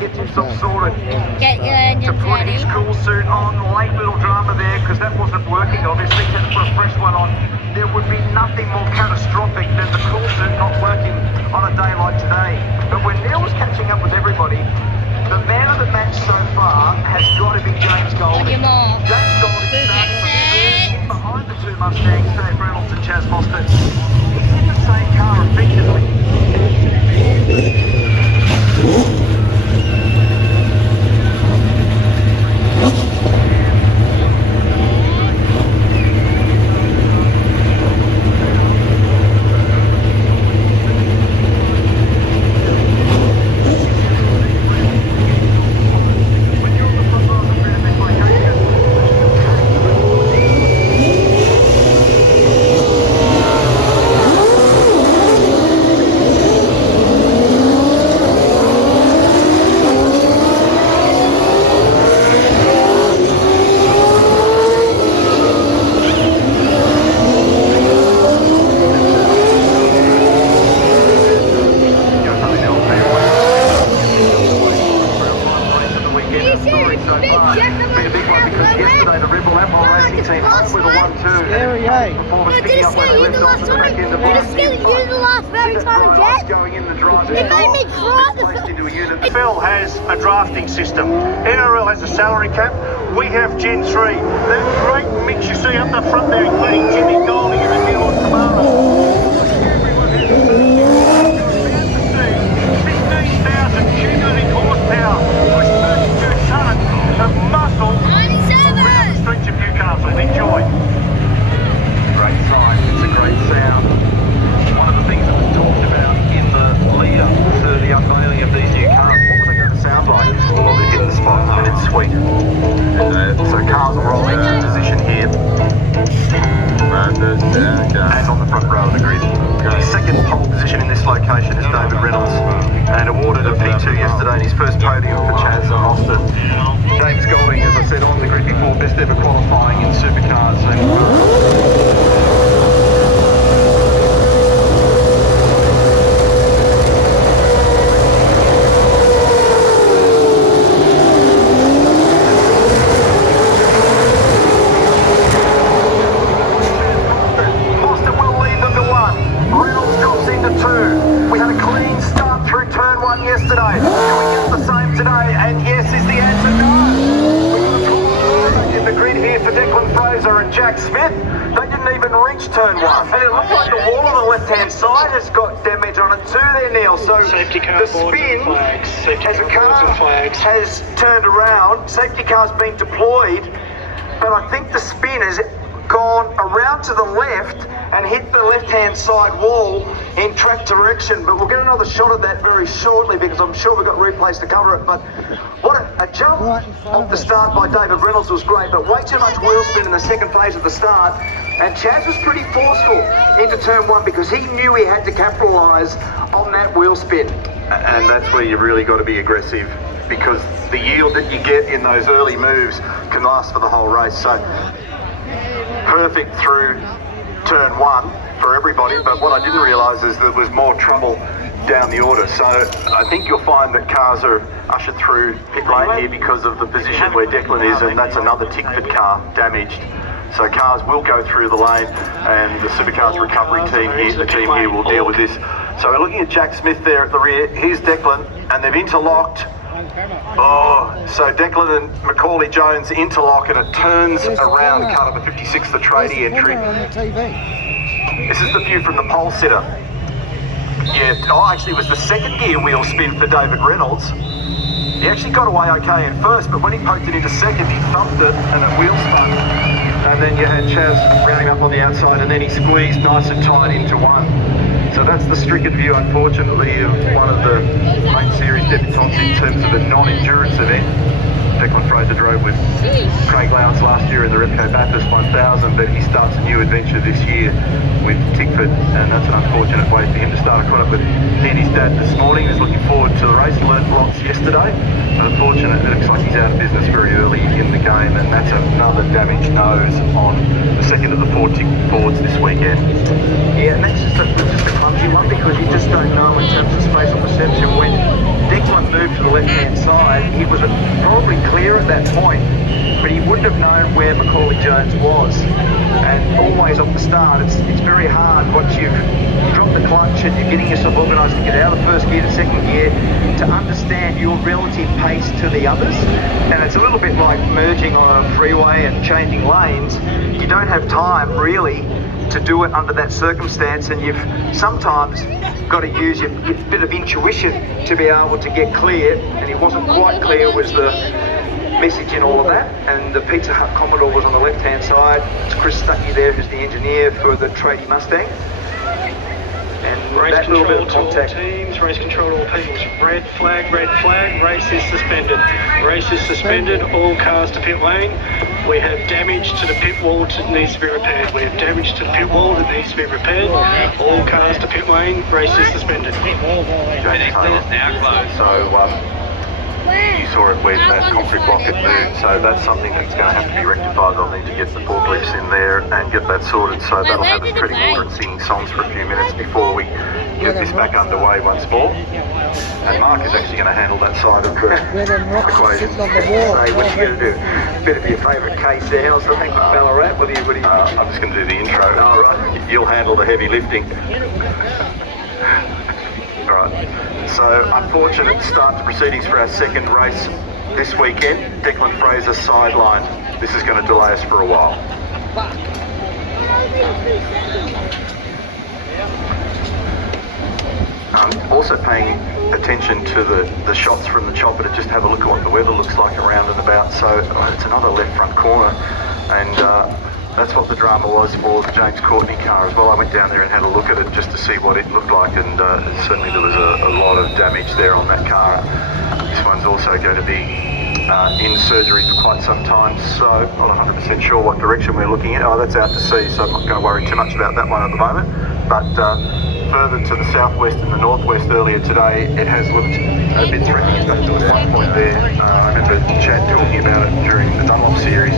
gets himself sorted. Get your engine To put his cool suit on, late little drama there, because that wasn't working, obviously, to put a fresh one on. There would be nothing more catastrophic than the cool suit not working on a day like today. But when Neil was catching up with everybody, the man of the match so far has got to be James Golding. James Golding starting behind the two Mustangs, Dave Reynolds and Chaz Foster. He's in the same car effectively. NFL has a drafting system. NRL has a salary cap. We have Gen 3. That great mix you see up the front there, including Jimmy Golding and Emil Kamara. 15,000 cumulative horsepower with 32 tonnes of muscle around the streets of Newcastle. Enjoy. Great sight, it's a great sound. One of the things that was talked about in the lead up to the unveiling of these new cars, what were they going to sound like? Well, they're hitting the spot and it's sweet. So cars are rolling into position here. And on the front row of the grid. His second pole position in this location is David Reynolds, and awarded a P2 yesterday in his first podium for Chaz and Austin. James Golding, as I said, on the grid before, best ever qualifying in supercars. Yesterday. Can we get the same today? And yes is the answer, no. We've got a in the grid here for Declan Fraser and Jack Smith. They didn't even reach turn one. And it looks like the wall on the left-hand side has got damage on it too there, Neil. So safety car the spin as a car has turned around. Safety car's been deployed, but I think the spin has gone around to the left and hit the left-hand side wall in track direction. But we'll get another shot of that very shortly, because I'm sure we've got replays to cover it. But what a jump off the start by David Reynolds was great, but way too much wheel spin in the second phase of the start. And Chaz was pretty forceful into turn one because he knew he had to capitalise on that wheel spin. And that's where you've really got to be aggressive, because the yield that you get in those early moves can last for the whole race. So perfect through turn one for everybody, but what I didn't realise is there was more trouble down the order. So I think you'll find that cars are ushered through pit lane here because of the position where Declan is, and that's another Tickford car damaged. So cars will go through the lane, and the Supercars recovery team here, the team here will deal with this. So we're looking at Jack Smith there at the rear. Here's Declan, and they've interlocked. Oh, so Declan and Macaulay Jones interlock, and it turns around car number 56, the tradie entry. This is the view from the pole sitter. Yeah, oh, actually it was the second gear wheel spin for David Reynolds. He actually got away okay in first, but when he poked it into second, he thumped it and it wheel spun. And then you had Chaz rounding up on the outside, and then he squeezed nice and tight into one. So that's the stricken view, unfortunately, of one of the main series debutantes in terms of a non-endurance event. Declan Fraser drove with Craig Lowndes last year in the Repco Bathurst 1000, but he starts a new adventure this year with Tickford, and that's an unfortunate way for him to start. I caught up with he and his dad this morning. He was looking forward to the race, learned lots yesterday, but unfortunately it looks like he's out of business very early in the game, and that's another damaged nose on the second of the four Tickford Fords this weekend. Yeah, and that's just a clumsy one, because you just don't know in terms of spatial perception when Declan moved to the left-hand side, he was probably clear at that point, but he wouldn't have known where Macaulay Jones was. And always off the start, it's very hard once you've dropped the clutch and you're getting yourself organised to get out of first gear to second gear to understand your relative pace to the others. And it's a little bit like merging on a freeway and changing lanes. You don't have time really to do it under that circumstance, and you've sometimes got to use your bit of intuition to be able to get clear, and he wasn't quite clear was the message in all of that. And the Pizza Hut Commodore was on the left hand side. It's Chris Stuckey there, who's the engineer for the tradie Mustang. And Race that little bit control of to all contact. teams, race control to all peoples. Red flag, race is suspended. Race is suspended, all cars to pit lane. We have damage to the pit wall that needs to be repaired. We have damage to the pit wall that needs to be repaired. All cars to pit lane, race is suspended. James Taylor. So you saw it when that concrete block had moved, so that's something that's going to have to be rectified. They'll need to get the forklifts in there and get that sorted, so that'll have us treading water and singing songs for a few minutes before we get this back underway once more. And Mark is actually going to handle that side of the equation. Say, what you going to do? Better be your favourite case there or something with Ballarat. What do you I'm just going to do the intro. All right. You'll handle the heavy lifting. All right. So, unfortunate start to proceedings for our second race this weekend. Declan Fraser sidelined. This is going to delay us for a while. Also paying attention to the shots from the chopper to just have a look at what the weather looks like around and about. So it's another left front corner, and that's what the drama was for the James Courtney car as well. I went down there and had a look at it just to see what it looked like, and certainly there was a lot of damage there on that car. This one's also going to be in surgery for quite some time, so not 100% sure what direction we're looking at. Oh, that's out to sea, so I'm not going to worry too much about that one at the moment. But further to the southwest and the northwest earlier today, it has looked a bit threatening. It's got to one point there. I remember Chad talking about it during the Dunlop series.